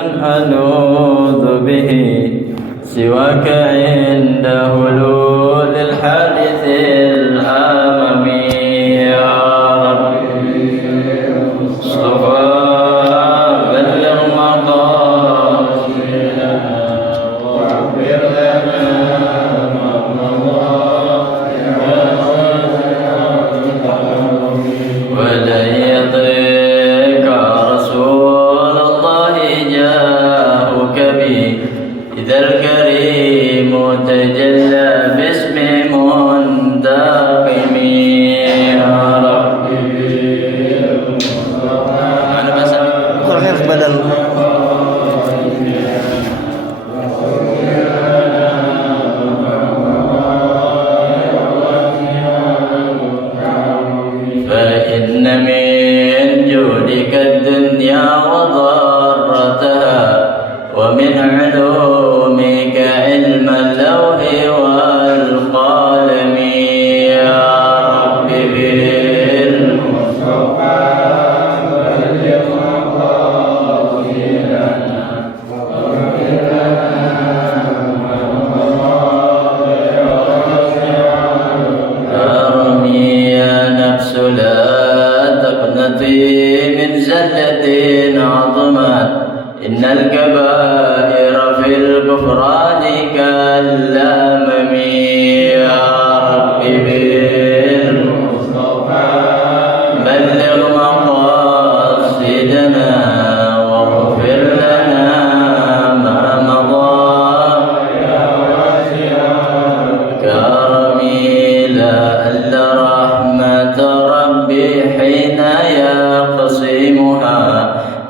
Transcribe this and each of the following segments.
ألوذ به سواك عند هلول الحادث الآمم يا ربي مصطفى بلغ مقاصدنا واغفر لنا ما مضى ولن يضيق رسول الله جاهك به إذا الكريم تجلى باسم منتقم يا ربي أنا بس خير بدل فإن من جودك الدنيا وضرتها ومن علومك علم اللوح والقلم يا رب بالمصطفى بلغ مقاصدنا واغفر لنا ما مضى أرمي يا نفس لا تقنطي من زلة عظمت إن الكبائر في الغفران كالأمم يا رب بالمصطفى بلغ مقاصدنا واغفر لنا ما مضى يا واسع كرمي لعل رحمة ربي حين يقسمها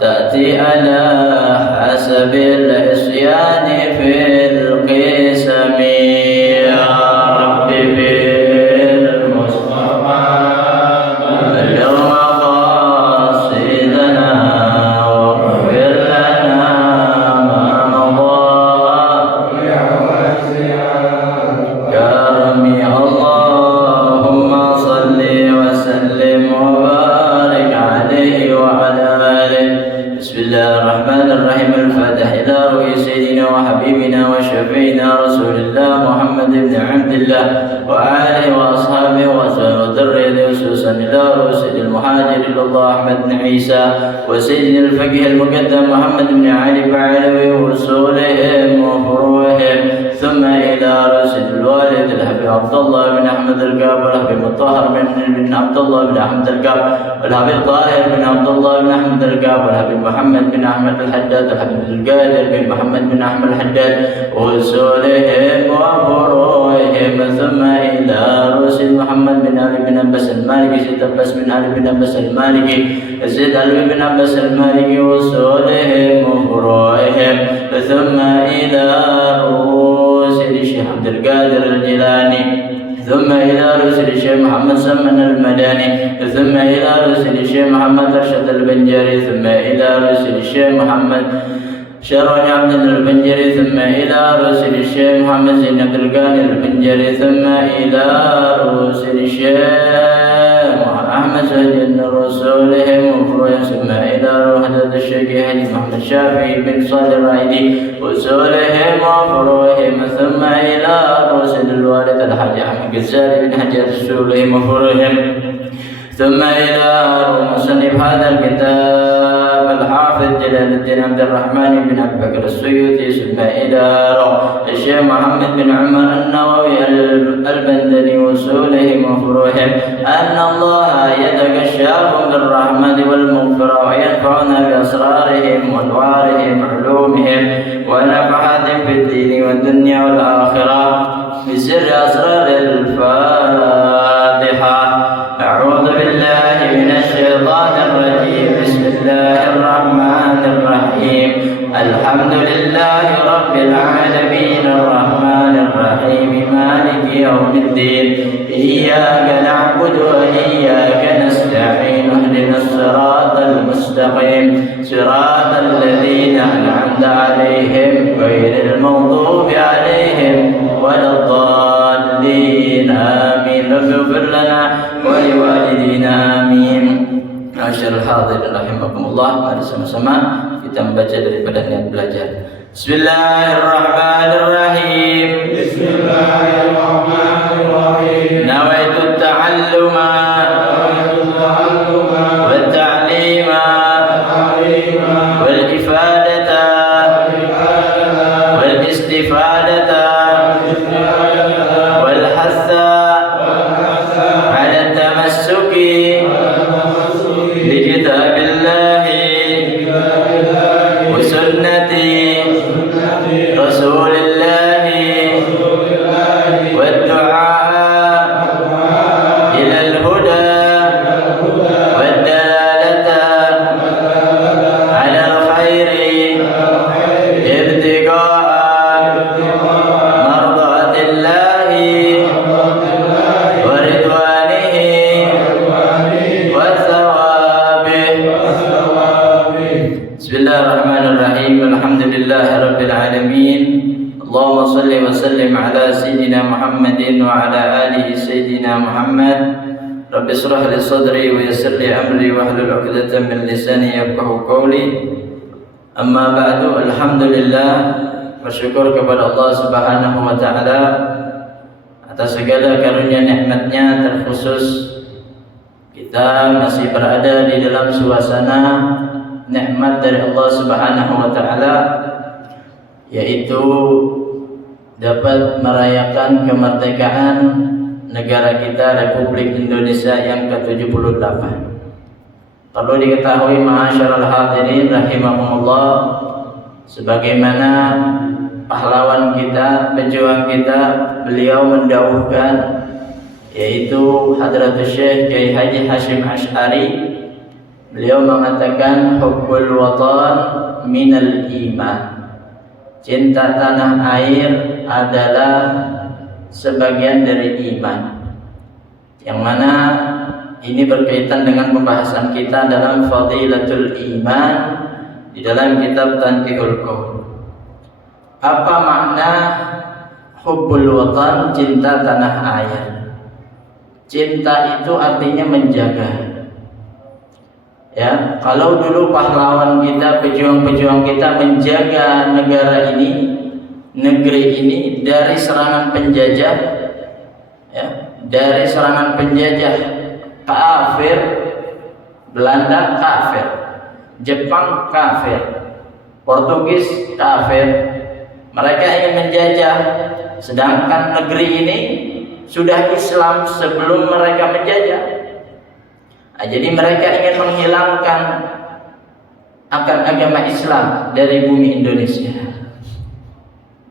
تأتي على حسب العصيان في القسم يا رب بالمصطفى بلغ مقاصدنا واغفر لنا ما مضى يا واسع كرمي اللهم صل وسلم وبارك عليه وعلى آله بسم الله الرحمن الرحيم الفاتح إلى روح سيدنا وحبيبنا وشفينا رسول الله محمد بن عبد الله وآله وأصحابه وذريته خصوصا إلى رسول المهاجر إلى الله أحمد بن عيسى وسيدنا الفقيه المقدم محمد بن علي بعلوي وصولهم وفروعهم ثم إلى رسول الوالد الحبيب عبد الله بن أحمد الكاب والحبيب الطاهر بن عبد الله بن أحمد الكاب والحبيب طاهر بن عبد الله بن أحمد الكاب والحبيب محمد بن أحمد الحداد والحبيب القادر بن محمد بن أحمد الحداد وصولهم وفروعهم ثم إلى رسول محمد بن علي بن عباس المالكي زيد عباس بن علي بن عباس المالكي زيد علي بن عباس المالكي وصولهم وفروعهم ثم إلى رسول الشيخ عبد القادر الجيلاني ثم إلى رسل الشيخ محمد سمن المداني ثم إلى رسل الشيخ محمد أرشد البنجري ثم إلى رسل الشيخ محمد شرعي عبد البنجري ثم إلى رسل الشيخ محمد زين عبد القاني البنجري ثم إلى رسل الشيخ أحمد سجن رسولهم وفروعهم ثم إلى روحة الشيخ حجي محمد شافعي بن صالح الرائدي وصولهم وفروعهم ثم إلى رسل الوالد الحاج أحمد الغزالي بن حجر رسولهم وفروعهم ثم إلى مصنف هذا الكتاب الحافظ جلال الدين عبد الرحمن بن أبي بكر السيوطي ثم إلى الشيخ محمد بن عمر النووي البندري وصولهم وفروعهم أن الله يتغشاهم بالرحمة والمغفرة وينفعنا بأسرارهم وأنوارهم وعلومهم ونفحاتهم في الدين والدنيا والآخرة بسر أسرار الفاتحة. أعوذ بالله من الشيطان الرجيم بسم الله الرحمن الرحيم الحمد لله رب العالمين الرحمن الرحيم مالك يوم الدين إياك نعبد وإياك نستعين اهدنا الصراط المستقيم صراط الذين أنعمت عليهم غير المغضوب عليهم ولا الضالين آمين اغفر لنا ولوالدينا آمين. Masyaallah hadirin rahimakumullah, mari sama-sama kita membaca daripada niat belajar. Bismillahirrahmanirrahim. Bismillahirrahmanirrahim. Nawaitu ta'alluma wa ta'lima wal ifadata wal istifadata wal hatha ala tamassuki bi kitabillahi wa sunnati rasulillahi wa du'a ila al-huda wa dalalata ala al-khairi ibtiqa'a mardatillahi wa ridwanihi wa thawabih. Bismillahirrahmanirrahim. Alhamdulillahirabbil alamin. Allahumma shalli wa sallim ala sayyidina Muhammadin wa ala alihi sayyidina Muhammad. Rabbi shrah li sadri wa yassir li amri wa hlul 'uqdatam min lisani yafqahu qawli. Amma ba'du. Alhamdulillah, bersyukur kepada Allah Subhanahu wa taala atas segala karunia nikmat-Nya, terkhusus kita masih berada di dalam suasana nikmat dari Allah Subhanahu wa taala, yaitu dapat merayakan kemerdekaan negara kita Republik Indonesia yang ke-78. Perlu diketahui ma'asyiral hadirin rahimakumullah, sebagaimana pahlawan kita, pejuang kita, beliau mendauhkan, yaitu Hadratus Syekh Kiai Haji Hasyim Asy'ari. Beliau mengatakan hubbul watan minal iman. Cinta tanah air adalah sebagian dari iman. Yang mana ini berkaitan dengan pembahasan kita dalam Fadilatul Iman di dalam kitab Tanqihul Qaul. Apa makna hubbul watan, cinta tanah air? Cinta itu artinya menjaga. Ya, kalau dulu pahlawan kita, pejuang-pejuang kita menjaga negara ini, negeri ini dari serangan penjajah, ya, dari serangan penjajah kafir, Belanda kafir, Jepang kafir, Portugis kafir. Mereka ingin menjajah, sedangkan negeri ini sudah Islam sebelum mereka menjajah. Jadi mereka ingin menghilangkan akan agama Islam dari bumi Indonesia.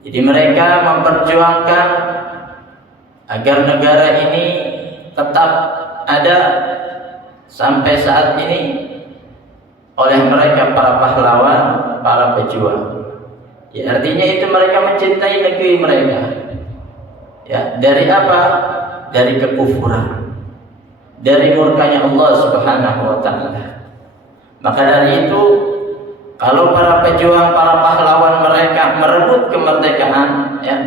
Jadi mereka memperjuangkan agar negara ini tetap ada sampai saat ini oleh mereka, para pahlawan, para pejuang. Ya, artinya itu mereka mencintai negeri mereka. Ya, dari apa? Dari kekufuran, dari murkanya Allah Subhanahu wa taala. Maka dari itu, kalau para pejuang, para pahlawan mereka merebut kemerdekaan, ya,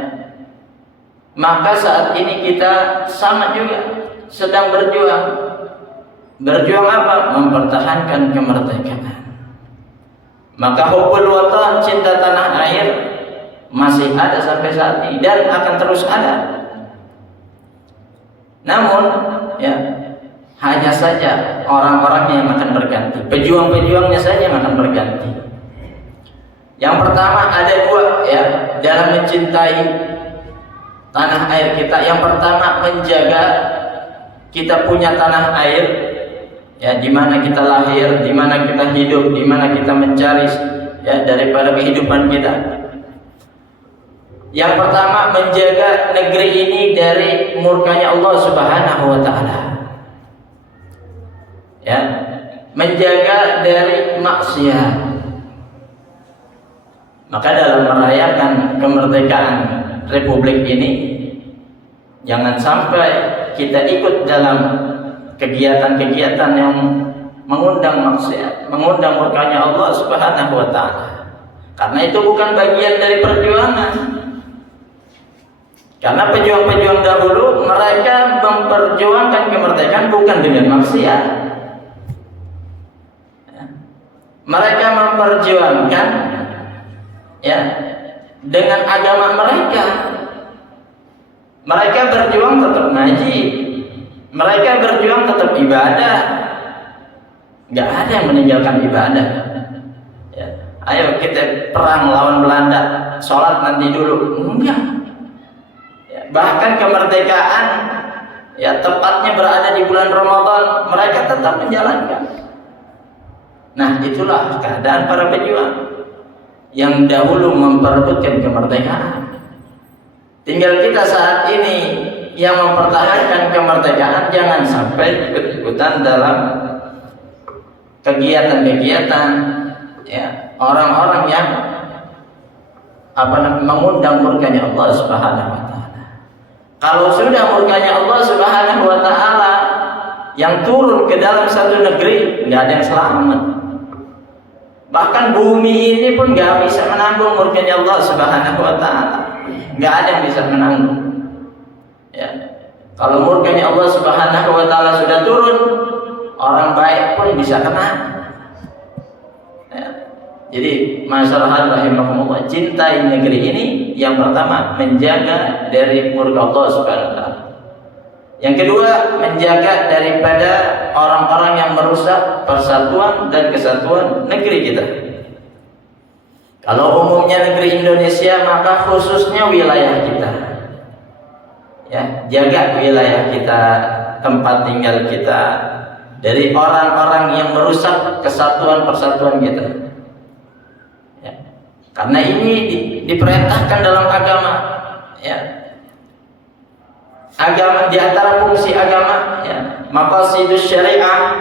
maka saat ini kita sama juga sedang berjuang. Berjuang apa? Mempertahankan kemerdekaan. Maka hubbul watan, cinta tanah air, masih ada sampai saat ini dan akan terus ada. Namun, ya, hanya saja orang-orangnya yang akan berganti, pejuang-pejuangnya saja yang akan berganti. Yang pertama ada dua, ya, dalam mencintai tanah air kita. Yang pertama menjaga kita punya tanah air, ya, di mana kita lahir, di mana kita hidup, di mana kita mencari, ya, daripada kehidupan kita. Yang pertama menjaga negeri ini dari murkanya Allah Subhanahu wa taala. Ya, menjaga dari maksiat. Maka dalam merayakan kemerdekaan Republik ini, jangan sampai kita ikut dalam kegiatan-kegiatan yang mengundang maksiat, mengundang murkanya Allah Subhanahu wa taala. Karena itu bukan bagian dari perjuangan. Karena pejuang-pejuang dahulu mereka memperjuangkan kemerdekaan bukan dengan maksiat. Mereka memperjuangkan ya dengan agama mereka. Mereka berjuang tetap ngaji, mereka berjuang tetap ibadah. Nggak ada yang meninggalkan ibadah. Ya. Ayo kita perang lawan Belanda, sholat nanti dulu. Enggak. Ya. Bahkan kemerdekaan ya tepatnya berada di bulan Ramadan, mereka tetap menjalankan. Nah, itulah keadaan para pejuang yang dahulu memperebutkan kemerdekaan. Tinggal kita saat ini yang mempertahankan kemerdekaan, jangan sampai ikut-ikutan dalam kegiatan-kegiatan ya orang-orang yang mengundang murkanya Allah Subhanahu wa taala. Kalau sudah murkanya Allah Subhanahu wa taala yang turun ke dalam satu negeri, nggak ada yang selamat. Bahkan bumi ini pun nggak bisa menanggung murkanya Allah Subhanahu wa taala. Nggak ada yang bisa menanggung. Ya. Kalau murkanya Allah Subhanahu wa taala sudah turun, orang baik pun bisa kena. Ya. Jadi masyarakat rahimahumullah, cintai negeri ini yang pertama menjaga dari murka Allah Subhanahu wa taala. Yang kedua, menjaga daripada orang-orang yang merusak persatuan dan kesatuan negeri kita. Kalau umumnya negeri Indonesia, maka khususnya wilayah kita. Ya, jaga wilayah kita, tempat tinggal kita dari orang-orang yang merusak kesatuan persatuan kita. Ya. Karena ini diperintahkan dalam agama. Ya. Agama di antara fungsi agama, ya, maqasidus syariah,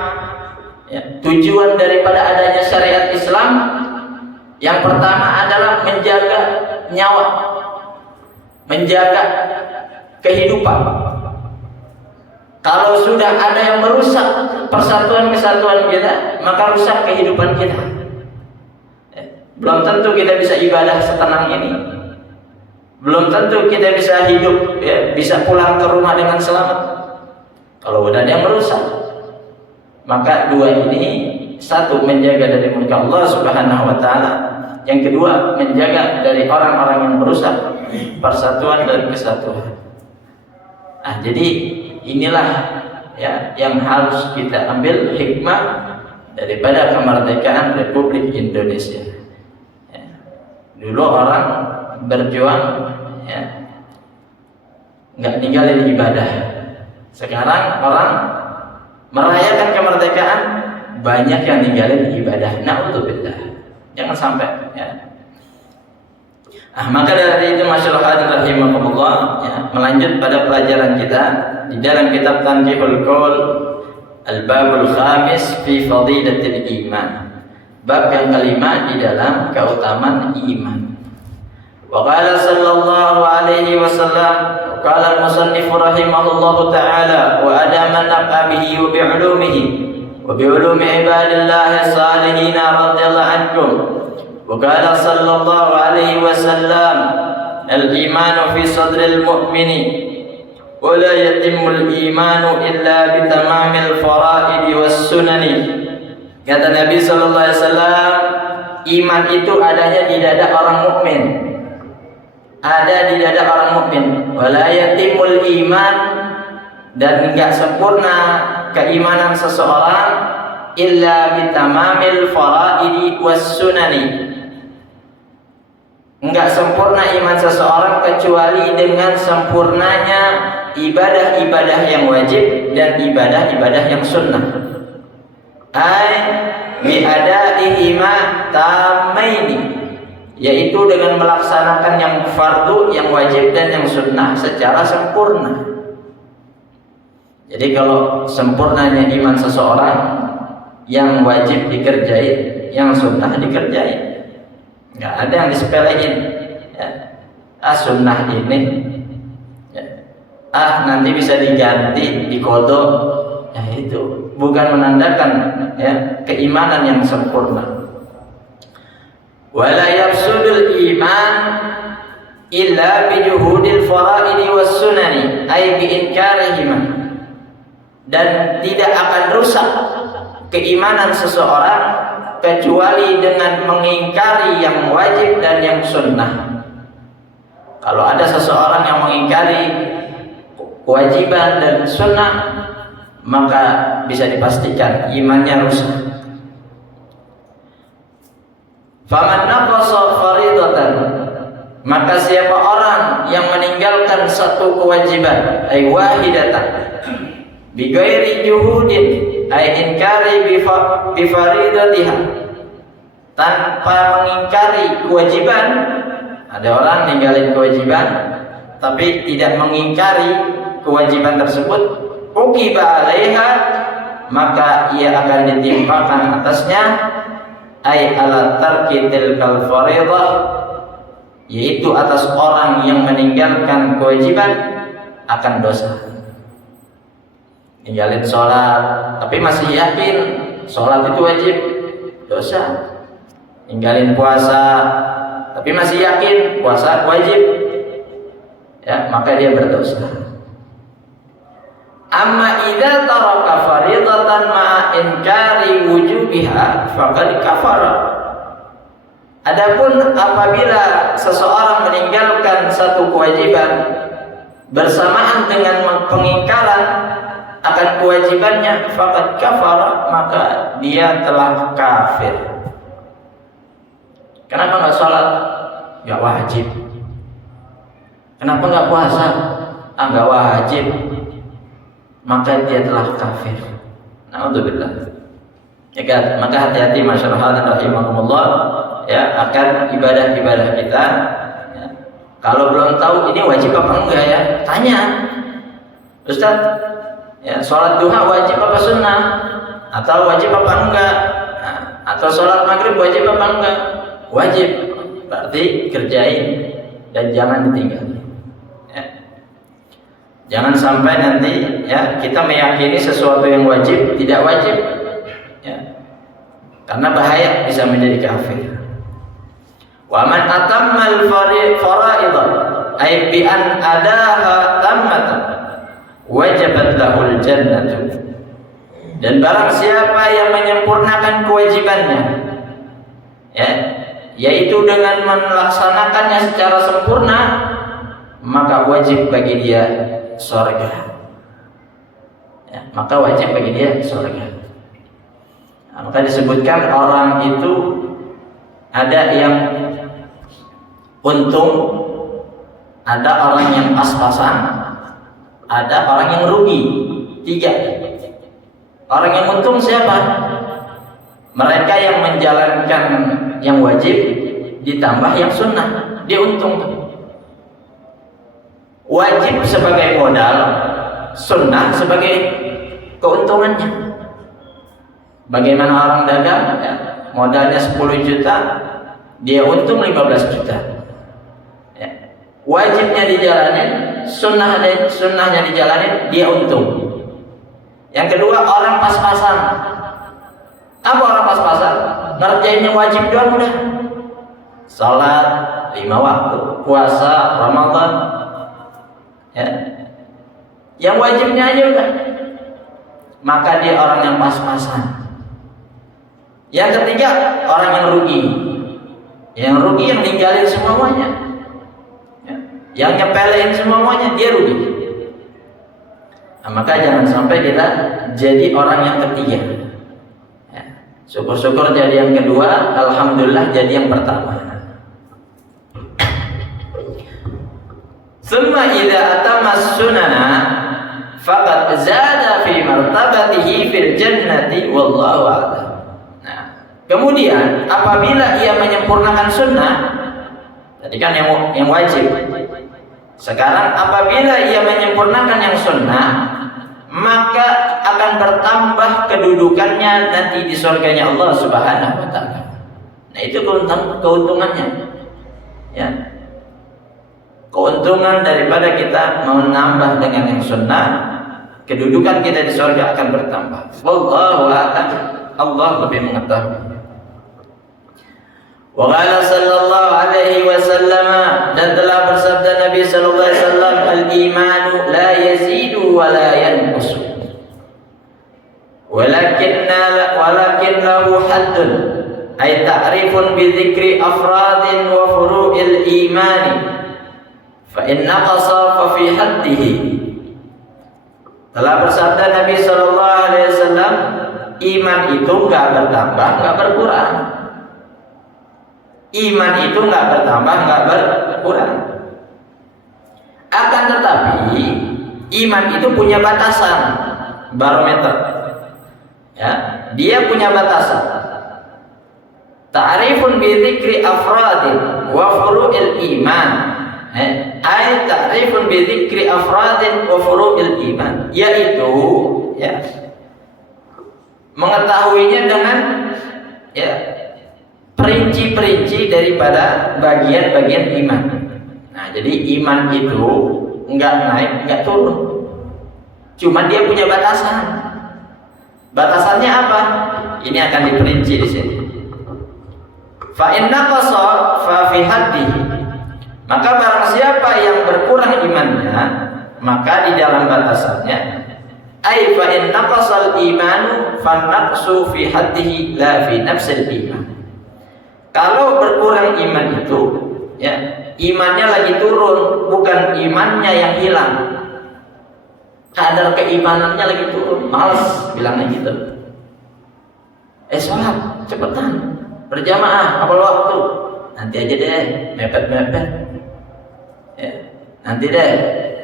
ya, tujuan daripada adanya syariat Islam yang pertama adalah menjaga nyawa, menjaga kehidupan. Kalau sudah ada yang merusak persatuan kesatuan kita, maka rusak kehidupan kita. Belum tentu kita bisa ibadah setenang ini. Belum tentu kita bisa hidup, ya, bisa pulang ke rumah dengan selamat. Kalau udah ada yang merusak, maka dua ini, satu menjaga dari murka Allah Subhanahu wa taala, yang kedua menjaga dari orang-orang yang merusak persatuan dan kesatuan. Nah, jadi inilah ya yang harus kita ambil hikmah daripada kemerdekaan Republik Indonesia. Ya. Dulu orang berjuang ya nggak ninggalin ibadah. Sekarang orang merayakan kemerdekaan banyak yang ninggalin ibadah. Na'udzubillah. Jangan sampai ya. Maka dari itu masyarakat rahimahullah ya, melanjut pada pelajaran kita di dalam kitab Tanjihul Qaul Al-Babul Khamis fi Fadilatil Iman. Bab yang kelima di dalam keutamaan iman. Wa qala sallallahu alaihi wasallam, qala al-musannif rahimahullahu ta'ala, wa adaman nafa bihi wa bi'ulumihi wa bi'ulumi ibadillahi salihin radhiyallahu anhum. Wa qala sallallahu alaihi wasallam, al-imanu fi sadril mu'mini wa la yatimul imanu illa bi tamamil fara'idi was sunani. Kata Nabi sallallahu alaihi wasallam, iman itu adanya di dada orang mukmin. Ada di dada orang mukmin. Wala yatimul iman, dan enggak sempurna keimanan seseorang illa bitamamil faraidi was sunani. Enggak sempurna iman seseorang kecuali dengan sempurnanya ibadah-ibadah yang wajib dan ibadah-ibadah yang sunnah. Ai bi adaihima tamaini, yaitu dengan melaksanakan yang fardu, yang wajib dan yang sunnah secara sempurna. Jadi kalau sempurnanya iman seseorang, yang wajib dikerjain, yang sunnah dikerjain. Nggak ada yang disepelein. Ya. Sunnah ini, ya. Nanti bisa diganti, dikodok. Ya itu bukan menandakan ya keimanan yang sempurna. Wala yafsudul iman illa bijuhudil faraidi was sunani, ay bi inkarihima. Dan tidak akan rusak keimanan seseorang kecuali dengan mengingkari yang wajib dan yang sunnah. Kalau ada seseorang yang mengingkari kewajiban dan sunnah, maka bisa dipastikan imannya rusak. Faman naqasa faridatan, maka siapa orang yang meninggalkan satu kewajiban, ay wahidatan, bi ghairi juhudin, ay inkari bi faridatiha, tanpa mengingkari kewajiban. Ada orang ninggalin kewajiban tapi tidak mengingkari kewajiban tersebut, uqiba alaiha, maka ia akan ditimpakan atasnya, ay ala tarki tilkal faridah, yaitu atas orang yang meninggalkan kewajiban akan dosa. Ninggalin sholat tapi masih yakin sholat itu wajib, dosa. Ninggalin puasa tapi masih yakin puasa wajib, ya, maka dia berdosa. Amma idza taraka faridatan ma inkari wujubiha faqad kafara. Adapun apabila seseorang meninggalkan satu kewajiban bersamaan dengan pengingkaran akan kewajibannya, faqad kafara, maka dia telah kafir. Kenapa nggak sholat? Nggak wajib. Kenapa nggak puasa? Nggak wajib. Maka dia telah kafir. Na'udzubillah. Ya kan? Maka hati-hati masyarakat rahimakumullah, ya, akan ibadah-ibadah kita. Ya. Kalau belum tahu ini wajib apa enggak, ya, tanya. Ustaz, ya, sholat duha wajib apa sunnah? Atau wajib apa enggak? Nah, atau sholat maghrib wajib apa enggak? Wajib, berarti kerjain dan jangan ditinggal. Ya. Jangan sampai nanti, ya, kita meyakini sesuatu yang wajib tidak wajib, ya, karena bahaya bisa menjadi kafir. Wa man atammal fara'idha ay bi an adaha tammatan wajabat lahul jannatu. Dan barang siapa yang menyempurnakan kewajibannya, ya, yaitu dengan melaksanakannya secara sempurna, maka wajib bagi dia surga. Ya, maka wajib bagi dia surga. Nah, maka disebutkan orang itu ada yang untung, ada orang yang pas-pasan, ada orang yang rugi. 3. Orang yang untung siapa? Mereka yang menjalankan yang wajib ditambah yang sunnah, dia untung. Wajib sebagai modal, sunnah sebagai keuntungannya. Bagaimana orang dagang, ya, modalnya 10 juta, dia untung 15 juta. Ya. Wajibnya dijalanin, sunnahnya dijalanin, dia untung. Yang kedua, orang pas-pasan. Apa orang pas-pasan? Ngerjainnya wajib doang udah. Salat 5 waktu, puasa Ramadan, ya. Yang wajibnya aja udah. Maka dia orang yang pas-pasan. Yang ketiga, orang yang rugi. Yang rugi yang ninggalin semuanya, ya. Yang nyepelein semuanya, dia rugi. Nah, maka jangan sampai kita jadi orang yang ketiga. Syukur-syukur jadi yang kedua, alhamdulillah jadi yang pertama. Summa idza atamas sunana faqad zada fi martabatihi fil jannati wallahu a'lam. Nah, kemudian apabila ia menyempurnakan sunnah, tadi kan yang wajib. Sekarang apabila ia menyempurnakan yang sunnah, maka akan bertambah kedudukannya nanti di surganya Allah Subhanahu wa taala. Nah, itu keuntungannya. Ya. Keuntungan daripada kita menambah dengan yang sunnah, kedudukan kita di surga akan bertambah. Wallahu a'lam. Allah lebih mengetahui. Wa qala sallallahu alaihi wasallam, dan telah bersabda Nabi sallallahu alaihi wasallam, al-imanu la yazidu wa la yanqus. Walakin lahu haddun ay ta'rifun bi dzikri afradin wa furu'il imani fa in naqasa fa fi haddihi. Telah bersabda Nabi sallallahu alaihi wasallam, iman itu enggak bertambah, enggak berkurang. Iman itu enggak bertambah, enggak berkurang. Akan tetapi iman itu punya batasan, barometer. Ya, dia punya batasan. Ta'rifun bi dzikri afradin wa furu'il iman. Ay ta'rifun bi dzikri afradin wa furu'il iman, yaitu ya mengetahuinya dengan ya perinci-perinci daripada bagian-bagian iman. Nah, jadi iman itu enggak naik, enggak turun. Cuma dia punya batasan. Batasannya apa? Ini akan diperinci di sini. Fa in naqasa fa fi haddihi. Maka barang siapa yang berkurang imannya, maka di dalam batasannya. Ai fa in naqasal imanu fa naqsu fi haddihi la fi nafsil iman. Kalau berkurang iman itu, ya, imannya lagi turun, bukan imannya yang hilang. Kadar keimanannya lagi turun, malas bilangnya gitu. Sholat cepetan, berjamaah, awal waktu. Nanti aja deh, mepet-mepet. Ya, nanti deh,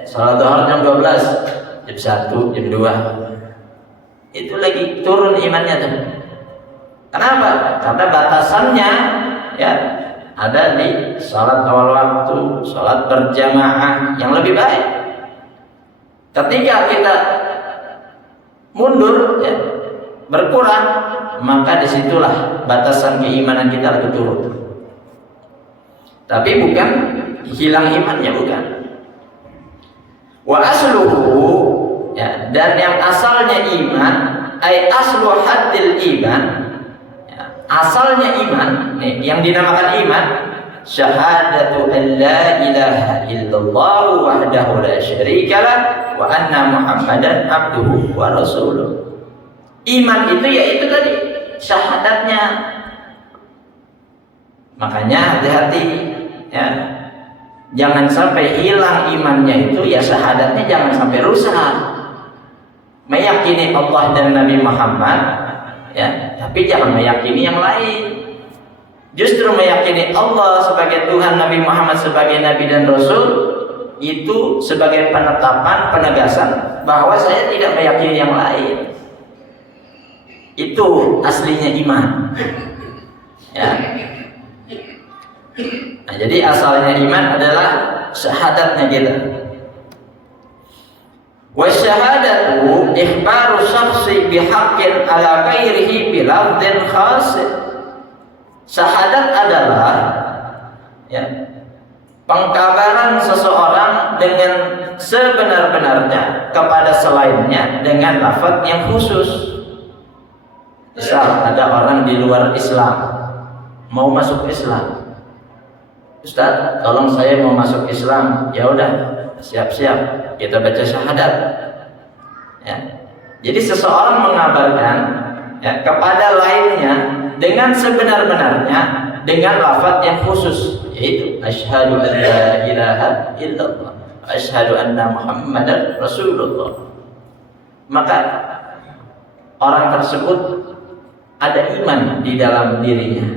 sholat duha jam 12, jam 1, jam 2. Itu lagi turun imannya tuh. Kenapa? Karena batasannya ya ada di sholat awal waktu, sholat berjamaah yang lebih baik. Ketika kita mundur, ya, berkurang, maka disitulah batasan keimanan kita lagi turun. Tapi bukan hilang imannya, bukan. Wa asluhu, ya, dan yang asalnya iman, ay aslu haddil iman, ya, asalnya iman, nih, yang dinamakan iman, syahadatu an la ilaha illallah wahdahu la syarikalah wa anna muhammadan abduhu wa rasuluh. Iman itu yaitu tadi syahadatnya. Makanya hati-hati, ya, jangan sampai hilang imannya itu, ya syahadatnya jangan sampai rusak. Meyakini Allah dan Nabi Muhammad, ya, tapi jangan meyakini yang lain. Justru meyakini Allah sebagai Tuhan, Nabi Muhammad sebagai Nabi dan Rasul, itu sebagai penetapan, penegasan bahwa saya tidak meyakini yang lain. Itu aslinya iman. Ya. Nah, jadi asalnya iman adalah syahadatnya kita. Wa syahadatu ikhbaru syakhsi bihaqqin ala ghairihi bilafdhin khas. Syahadat adalah, ya, pengkabaran seseorang dengan sebenar-benarnya kepada selainnya dengan lafaz yang khusus. Misal ada orang di luar Islam mau masuk Islam, Ustaz, tolong saya mau masuk Islam. Ya udah, siap-siap, kita baca syahadat. Ya. Jadi seseorang mengabarkan, ya, kepada lainnya dengan sebenar-benarnya dengan lafaz yang khusus, yaitu asyhadu an la ilaha illallah, asyhadu anna muhammadar rasulullah. Maka orang tersebut ada iman di dalam dirinya,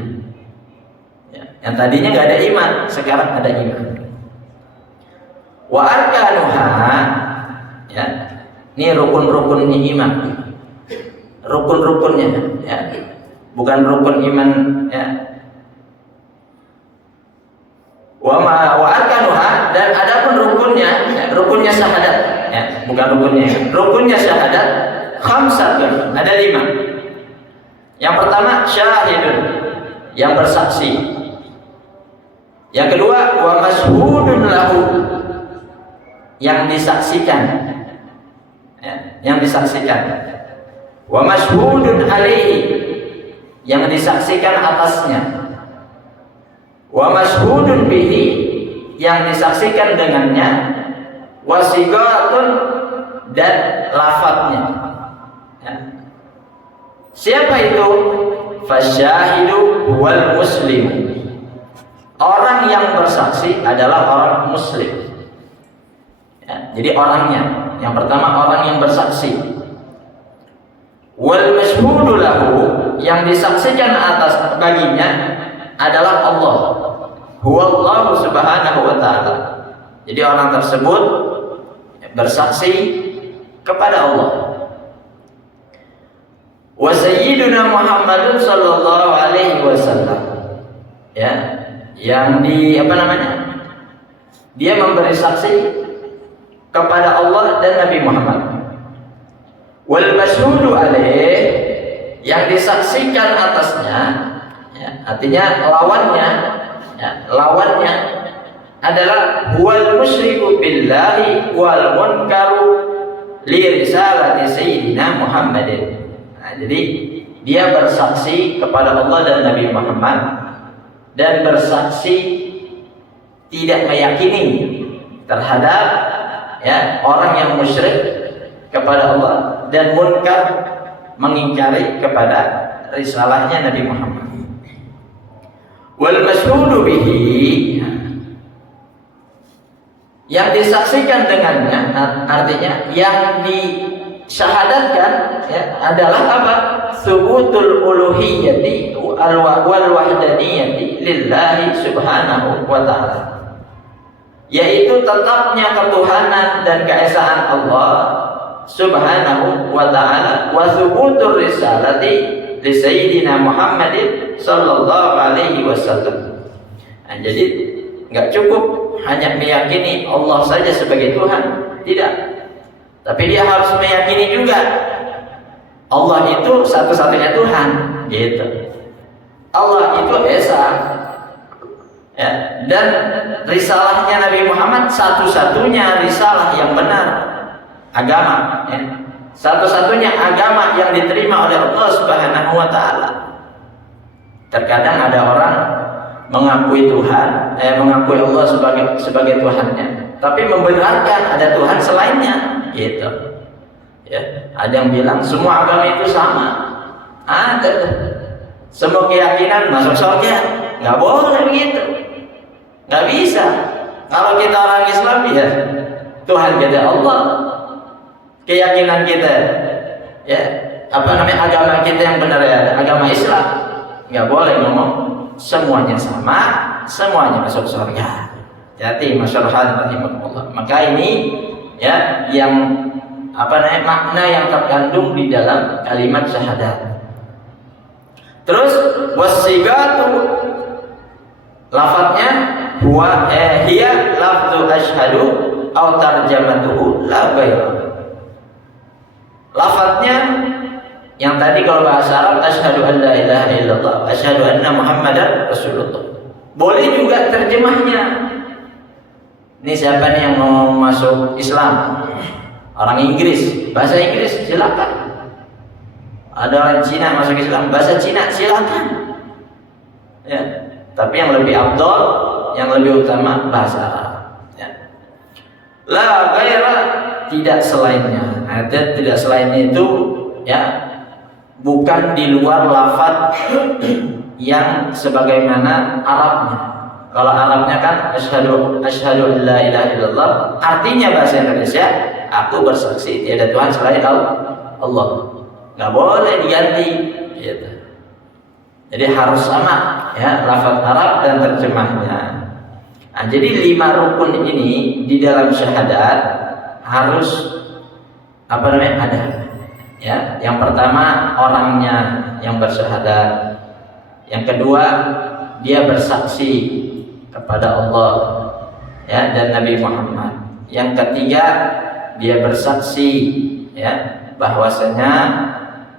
ya, yang tadinya nggak ada iman, sekarang ada iman. Wa arkanuha, ya, ini rukun-rukunnya iman, rukun-rukunnya, ya, bukan rukun iman, ya. Wa arkanuha, dan adapun rukunnya, ya, rukunnya syahadat, ya, bukan rukunnya, rukunnya syahadat khamsatun, ada 5. Yang pertama syahidun, yang bersaksi. Yang kedua wa mashhudun lahu, yang disaksikan, ya, yang disaksikan. Wa mashhudun alaihi, yang disaksikan atasnya. Wa mashhudun bihi, yang disaksikan dengannya. Wa sigatun, dan lafadznya, ya. Siapa itu? Fasyahidu huwal muslim. Orang yang bersaksi adalah orang muslim. Ya, jadi orangnya, yang pertama orang yang bersaksi. Wal mashhudu lahu, yang disaksikan atas baginya adalah Allah. Huwallahu subhanahu wa ta'ala. Jadi orang tersebut bersaksi kepada Allah. Wa sayyiduna Muhammadun sallallahu alaihi wasallam. Ya, yang dia memberi saksi kepada Allah dan Nabi Muhammad. Wal mashhudu alaih, yang disaksikan atasnya, ya, artinya lawannya adalah huwal musyriku billahi wal munkaru li risalati sayyidina Muhammadin. Nah, jadi dia bersaksi kepada Allah dan Nabi Muhammad, dan bersaksi tidak meyakini terhadap ya orang yang musyrik kepada Allah, dan munkar mengingkari kepada risalahnya Nabi Muhammad. Wal mashhudu bihi, yang disaksikan dengannya, artinya yang disyahadatkan ya, adalah apa? Subutul uluhiyyati wal wahdaniyati lillahi subhanahu wa ta'ala, yaitu tetapnya ketuhanan dan keesaan Allah subhanahu wa ta'ala, wa subutur risalati li sayyidina Muhammadin sallallahu alaihi wasallam. Nah, jadi enggak cukup hanya meyakini Allah saja sebagai Tuhan, tidak, tapi dia harus meyakini juga Allah itu satu-satunya Tuhan, gitu. Allah itu esa, ya, dan risalahnya Nabi Muhammad satu-satunya risalah yang benar, agama, ya, satu-satunya agama yang diterima oleh Allah Subhanahu wa ta'ala. Terkadang ada orang mengakui Tuhan, mengakui Allah sebagai Tuhannya, tapi membenarkan ada Tuhan selainnya, gitu. Ya, ada yang bilang semua agama itu sama, ada. Semua keyakinan masuk surga, nggak boleh begitu, nggak bisa. Kalau kita orang Islam, ya Tuhan kita Allah, keyakinan kita, ya agama kita yang benar ya agama Islam, nggak boleh ngomong semuanya sama, semuanya masuk surga. Jadi masyarakat rahimahullah. Maka ini ya yang makna yang terkandung di dalam kalimat syahadat. Terus wasigatu, lafadznya huwa hiya lafzu asyhadu atau tarjamatuhu la ghaira. Lafadznya yang tadi kalau bahasa Arab asyhadu an la ilaha illallah, asyhadu anna Muhammadar Rasulullah. Boleh juga terjemahnya. Ini siapa nih yang mau masuk Islam? Orang Inggris, bahasa Inggris silakan. Ada orang Cina masuk Islam, bahasa Cina silakan. Ya, tapi yang lebih afdal, yang lebih utama bahasa Arab. Ya. La ghaira, tidak selainnya. Ada tidak selainnya itu ya bukan di luar lafaz yang sebagaimana Arabnya. Kalau Arabnya kan asyhadu an la ilaha illallah, artinya bahasa Indonesia aku bersaksi tiada Tuhan selain Allah. Nggak boleh diganti, gitu. Jadi harus sama ya lafaz Arab dan terjemahnya. Nah, jadi 5 rukun ini di dalam syahadat harus ada. Ya, yang pertama orangnya yang bersyahadat. Yang kedua dia bersaksi kepada Allah ya dan Nabi Muhammad. Yang ketiga dia bersaksi ya bahwasanya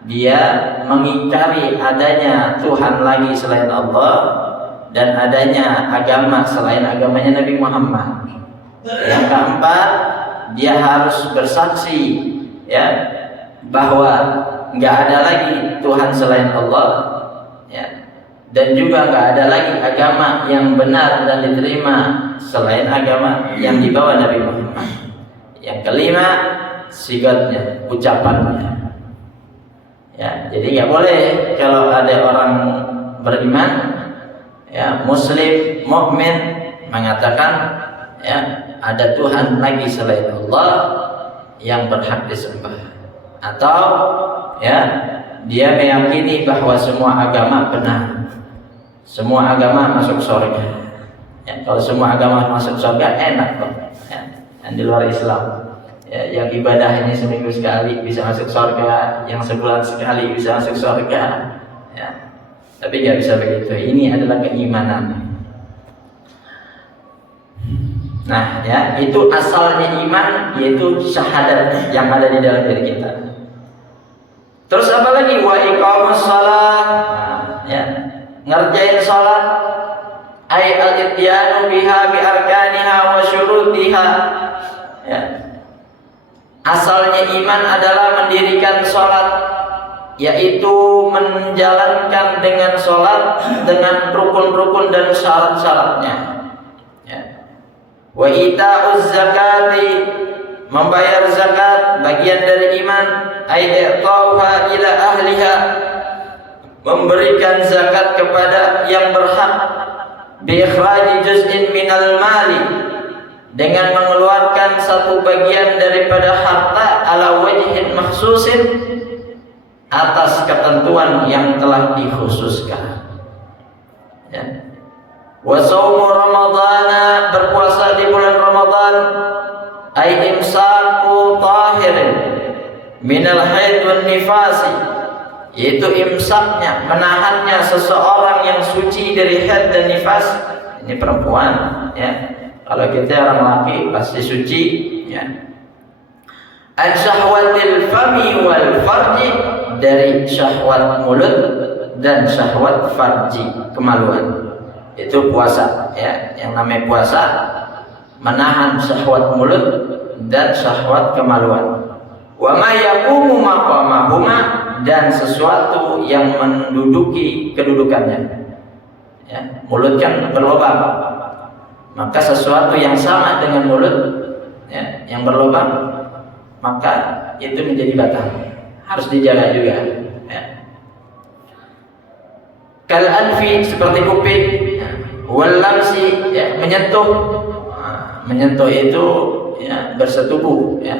dia mengingkari adanya Tuhan lagi selain Allah dan adanya agama selain agamanya Nabi Muhammad. Yang keempat dia harus bersaksi ya bahwa nggak ada lagi Tuhan selain Allah ya, dan juga nggak ada lagi agama yang benar dan diterima selain agama yang dibawa Nabi Muhammad. Yang kelima sigatnya, ucapannya. Ya, jadi nggak boleh kalau ada orang beriman, ya, muslim, mukmin, mengatakan ya ada Tuhan lagi selain Allah yang berhak disembah, atau ya dia meyakini bahwa semua agama benar, semua agama masuk surga. Ya, kalau semua agama masuk surga enak kok. Ya, yang di luar Islam, ya, yang ibadahnya seminggu sekali bisa masuk surga, yang sebulan sekali bisa masuk surga. Ya, tapi nggak bisa begitu. Ini adalah keimanan. Nah, ya, itu asalnya iman, yaitu syahadat yang ada di dalam diri kita. Terus apa lagi? Wa iqamus shalah. Nah, ya, ngerjain salat, ay al-ityanu biha bi arkaniha wa syurutiha. Ya. Asalnya iman adalah mendirikan salat, yaitu menjalankan dengan salat dengan rukun-rukun dan syarat-syaratnya. Wa ita'uz zakati, membayar zakat bagian dari iman, ay i'tauha ila ahliha, memberikan zakat kepada yang berhak, bi ikhraji juz'in minal mali, dengan mengeluarkan satu bagian daripada harta, ala wajhin makhsusin, atas ketentuan yang telah dikhususkan. Ya. Wa shaumu ramadhana, berpuasa di bulan Ramadan, ay imsaku tahirin minal haid wan nifasi, yaitu imsaknya, menahannya seseorang yang suci dari haid dan nifas. Ini perempuan, ya. Kalau kita orang laki pasti suci, ya. An syahwatil fami wal farji, dari syahwat mulut dan syahwat farji, kemaluan. Itu puasa, ya. Yang namanya puasa menahan syahwat mulut dan syahwat kemaluan. Wa ma yaqumu maqamahuma, dan sesuatu yang menduduki kedudukannya. Ya, mulut kan berlubang, maka sesuatu yang sama dengan mulut, ya, yang berlubang, maka itu menjadi batal, harus dijaga juga. Ya. Kal anfi, seperti kuping, ya. Wal lamsi, ya, menyentuh. Menyentuh itu, ya, bersetubuh, ya,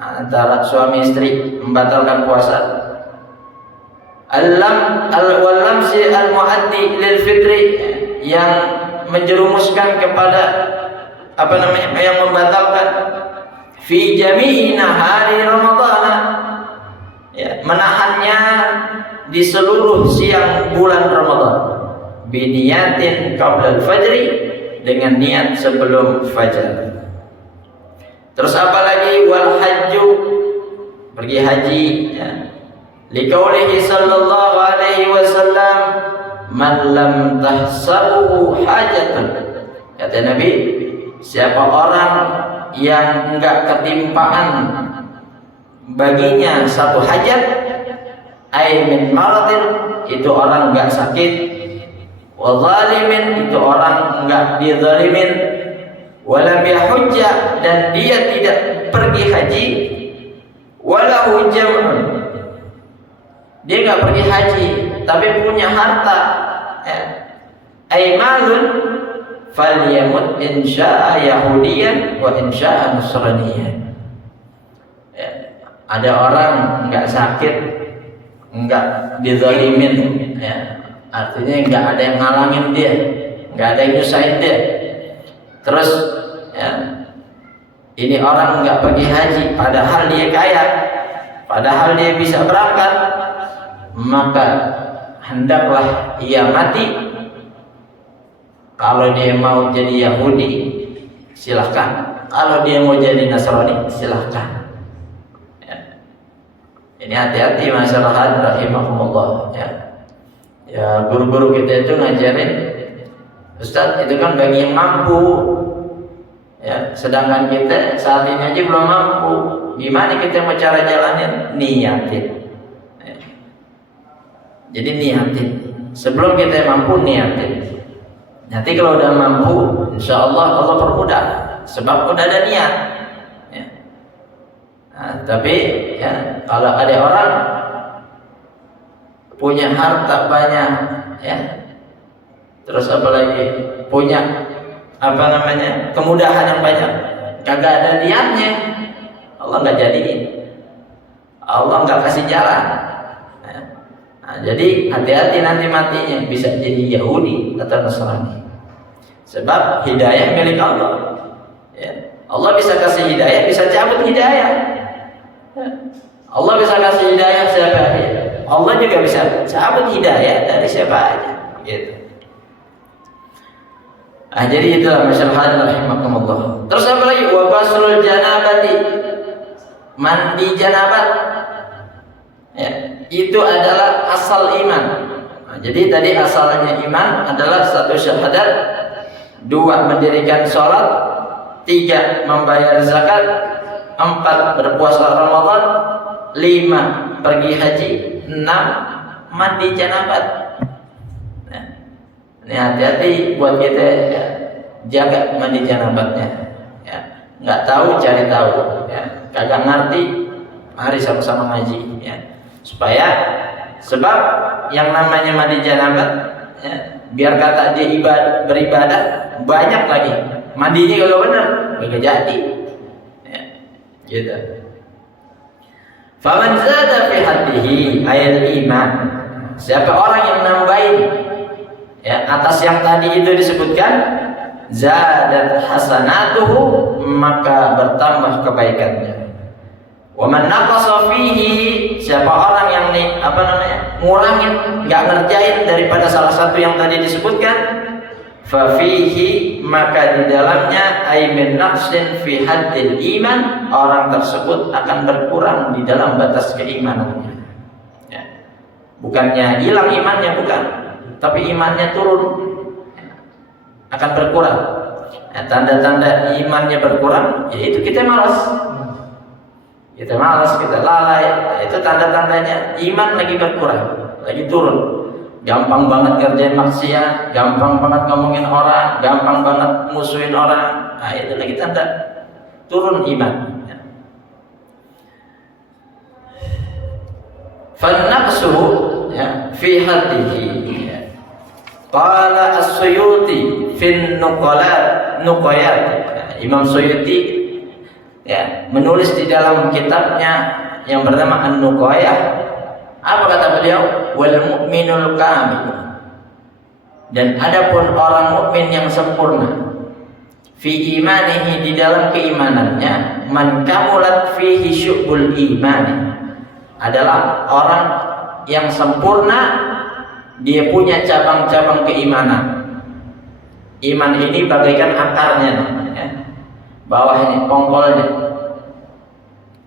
antara suami istri, membatalkan puasa. Wal lamsi al muaddi lil fitri, yang menjerumuskan kepada apa namanya, yang membatalkan, fi jami'i nahari Ramadhan, ya, menahannya di seluruh siang bulan Ramadan, biniyatin qabla al-fajri, dengan niat sebelum fajar. Terus apa lagi? Wal hajju, pergi haji, ya. Liqaulihi sallallahu alaihi wasallam, man lam tahsabuhu hajatun, kata Nabi, siapa orang yang enggak ketimpaan baginya satu hajat, ay min maradin, itu orang enggak sakit, wa zalimin, itu orang enggak dizalimin, walam yahujja, dan dia tidak pergi haji, walahu jam'un, dia enggak pergi haji tapi punya harta, ya, ay malun, falyamut insya'a yahudiyan wa insya'a nasraniyan. Ya, ada orang enggak sakit, enggak dizalimin, ya, artinya enggak ada yang ngalangin dia, enggak ada yang nyusahin dia. Terus, ya, ini orang enggak pergi haji padahal dia kaya, padahal dia bisa berangkat, maka hendaklah ia mati. Kalau dia mau jadi Yahudi, silahkan. Kalau dia mau jadi Nasrani, silahkan. Ya. Ini hati-hati masyarakat rahimahumullah, ya. Ya, guru-guru kita itu ngajarin, Ustaz, itu kan bagi yang mampu, ya. Sedangkan kita saat ini aja belum mampu. Gimana kita mau cara jalanin? Niatin, ya. Jadi niatin. Sebelum kita mampu, niatin. Nanti kalau udah mampu, insya Allah Allah permudah, sebab udah ada niat. Ya. Nah, tapi, ya, kalau ada orang punya harta banyak, ya, terus apalagi punya kemudahan yang banyak, kagak ada niatnya, Allah nggak jadiin, Allah nggak kasih jalan. Nah, jadi hati-hati nanti matinya, bisa jadi Yahudi atau Nasrani. Sebab hidayah milik Allah. Ya. Allah bisa kasih hidayah, bisa cabut hidayah. Ya. Allah bisa kasih hidayah siapa aja. Allah juga bisa cabut hidayah dari siapa aja. Gitu. Nah, jadi itulah masyarakat rahimakumullah. Terus apa lagi? Wa baslul janabati, mandi janabat. Ya, itu adalah asal iman. Nah, jadi tadi asalnya iman adalah 1 syahadat, 2 mendirikan sholat, 3 membayar zakat, 4 berpuasa Ramadan, 5 pergi haji, 6 mandi janabat. Nah, ini hati-hati buat kita ya, jaga mandi janabatnya. Ya, nggak tahu cari tahu. Ya, kagak ngerti, mari sama-sama ngaji. Ya. Sebab yang namanya mandi janabat, ya, biar kata dia beribadah banyak lagi, mandinya kalau benar kagak jadi. Ya, gitu. Faman zada fi haddihi ayat iman. Siapa orang yang nambahin ya atas yang tadi itu disebutkan, zadat hasanatuhu, maka bertambah kebaikannya. Wa man naqasa fihi, siapa orang yang ngurangin, enggak ngerjain daripada salah satu yang tadi disebutkan, fa fihi, maka di dalamnya ay min naqsin fi haddil iman, orang tersebut akan berkurang di dalam batas keimanannya. Ya. Bukannya hilang imannya, bukan, tapi imannya turun, akan berkurang. Ya, tanda-tanda imannya berkurang, yaitu kita malas. Kita malas, kita lalai, itu tanda-tandanya iman lagi berkurang, lagi turun. Gampang banget kerjain maksiat, gampang banget ngomongin orang, gampang banget musuhin orang. Nah, itu lagi tanda turun iman. Fannaqsu ya fi haddihi. Qala as-Suyuti fin nuqayat. Imam Suyuti ya menulis di dalam kitabnya yang bernama An-Nuqayah. Apa kata beliau? Wal mu'minul kamil. Dan adapun orang mukmin yang sempurna, fi imanihi, di dalam keimanannya, man kamulat fihi syu'bul iman, adalah orang yang sempurna, dia punya cabang-cabang keimanan. Iman ini bagaikan akarnya, ya. Bawahnya, pongkolnya,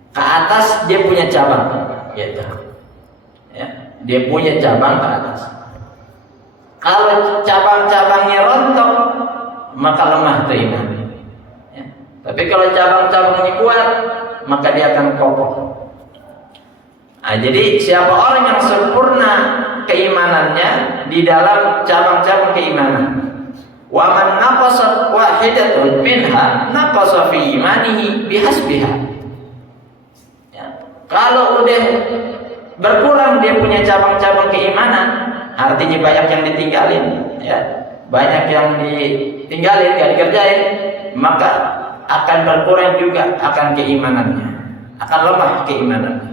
ke atas dia punya cabang, gitu. Ya, dia punya cabang ke atas. Kalau cabang-cabangnya rontok, maka lemah tuh iman. Ya. Tapi kalau cabang-cabangnya kuat, maka dia akan kokoh. Nah, jadi siapa orang yang sempurna keimanannya di dalam cabang-cabang keimanan, wa man naqasat wahidatun minha naqasa fi imanihi bihasbiha. Ya. Kalau udah berkurang dia punya cabang-cabang keimanan, artinya banyak yang ditinggalin, ya, banyak yang ditinggalin, gak dikerjain, maka akan berkurang juga akan keimanannya, akan lemah keimanannya.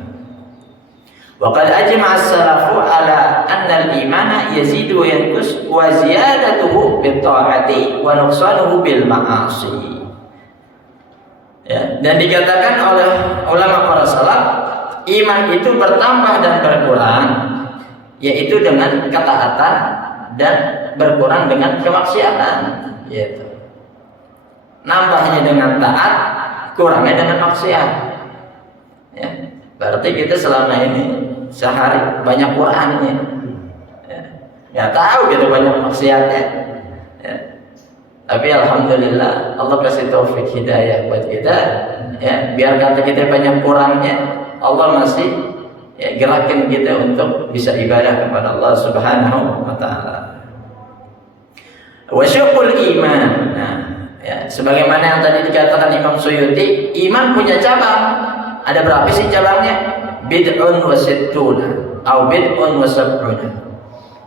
Wa qad ajma'a as-salafu ala anna al-imana yazidu wa yanqus wa ziyadatuhu bit-ta'ati wa nuqsanuhu bil ma'asi. Ya, dan dikatakan oleh ulama para salaf, iman itu bertambah dan berkurang, yaitu dengan ketaatan dan berkurang dengan kemaksiatan, yaitu nambahnya dengan taat, kurangnya dengan maksiat. Ya, berarti kita selama ini sehari banyak Qur'annya, ya tahu gitu banyak maksiatnya, ya. Tapi alhamdulillah Allah kasih taufik hidayah buat kita, ya, biar kata kita banyak kurangnya, Allah masih ya, gerakin kita untuk bisa ibadah kepada Allah Subhanahu wa taala. Wa syuqul iman. Nah, ya, sebagaimana yang tadi dikatakan Imam Suyuti, iman punya cabang. Ada berapa sih cabangnya? Bid'un wa sittuna atau bid'un wa sab'una.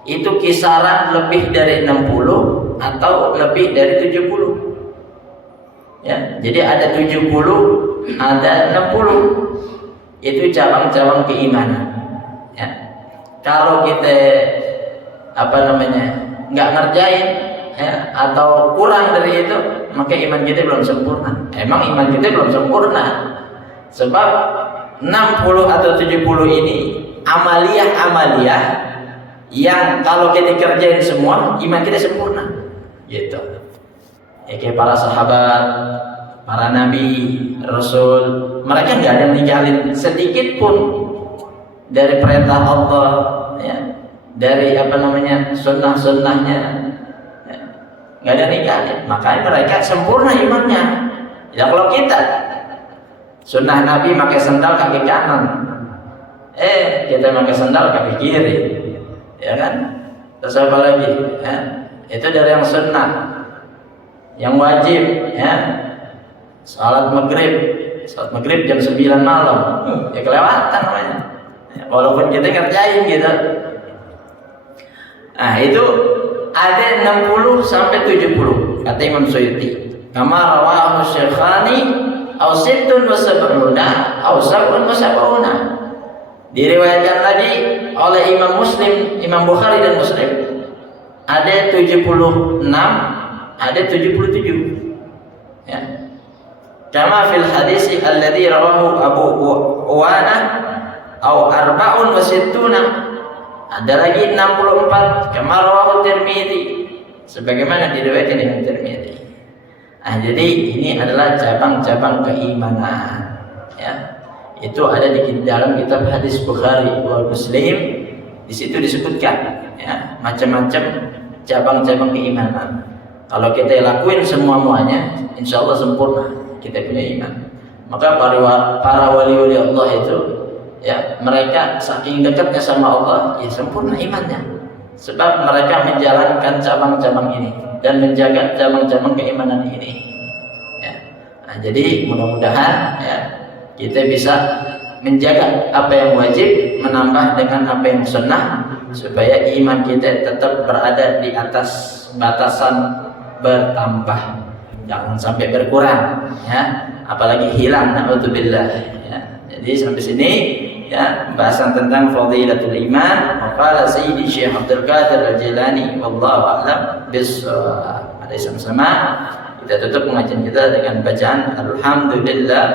itu kisaran lebih dari 60 atau lebih dari 70. Ya, jadi ada 70, ada 60. Itu cabang-cabang keimanan. Ya. Kalau kita nggak ngerjain ya, atau kurang dari itu, maka iman kita belum sempurna. Emang iman kita belum sempurna. Sebab 60 atau 70 ini amaliyah yang kalau kita kerjain semua, iman kita sempurna. Gitu. Ya, kayak para sahabat, para nabi, rasul, mereka nggak ada ninggalin sedikit pun dari perintah Allah, ya, dari sunnah-sunnahnya, ya, nggak ada ninggalin. Makanya mereka sempurna imannya. Ya kalau kita sunnah Nabi pakai sendal kaki kanan, kita pakai sendal kaki kiri, ya kan? Terus apa lagi? Ya, itu dari yang sunnah, yang wajib, ya. Salat maghrib jam 9 malam, ya kelewatan namanya. Ya, walaupun kita ngerjain gitu. Nah itu ada 60 sampai 70 kata Imam Suyuti. Kama rawahu Syekhani aw sittun wa sab'una aw sab'un wa sab'una. Diriwayatkan lagi oleh Imam Muslim, Imam Bukhari dan Muslim. Ada 76, ada 77. Ya. Kama fil hadis alladhi rawahu Abu Uwana au arba'un wa sittuna. Ada lagi 64 kama rawahu Tirmidzi, sebagaimana diriwayatkan Imam Tirmidzi. Nah, jadi ini adalah cabang-cabang keimanan, ya. Itu ada di dalam kitab hadis Bukhari wa Muslim. Di situ disebutkan, ya, macam-macam cabang-cabang keimanan. Kalau kita lakuin semuanya, insya Allah sempurna kita punya iman. Maka para wali-wali Allah itu, ya, mereka saking dekatnya sama Allah, ya sempurna imannya. Sebab mereka menjalankan cabang-cabang ini dan menjaga cabang-cabang keimanan ini. Ya. Nah, jadi mudah-mudahan, ya, kita bisa menjaga apa yang wajib, menambah dengan apa yang sunnah, supaya iman kita tetap berada di atas batasan bertambah, jangan sampai berkurang, ya, apalagi hilang, na'udzubillah, ya. Jadi sampai sini, ya, pembahasan tentang fadilatul iman. Maqala Sayyidi Syekh Abdul Qadir Al-Jilani, wallahu a'lam bissawab. Mari sama-sama kita tutup pengajian kita dengan bacaan alhamdulillah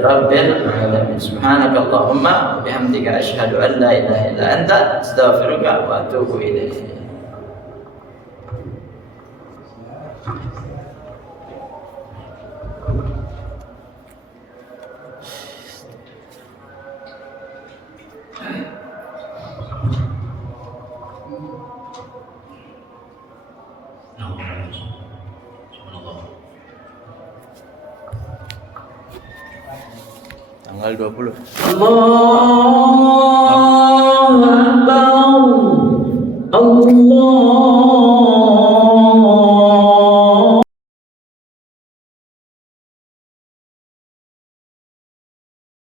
rabbil alamin. Subhanakallahumma wa bihamdika asyhadu an la ilaha illa anta astaghfiruka wa atubu ilaik. Tanggal 20. Allahu Akbar. Allah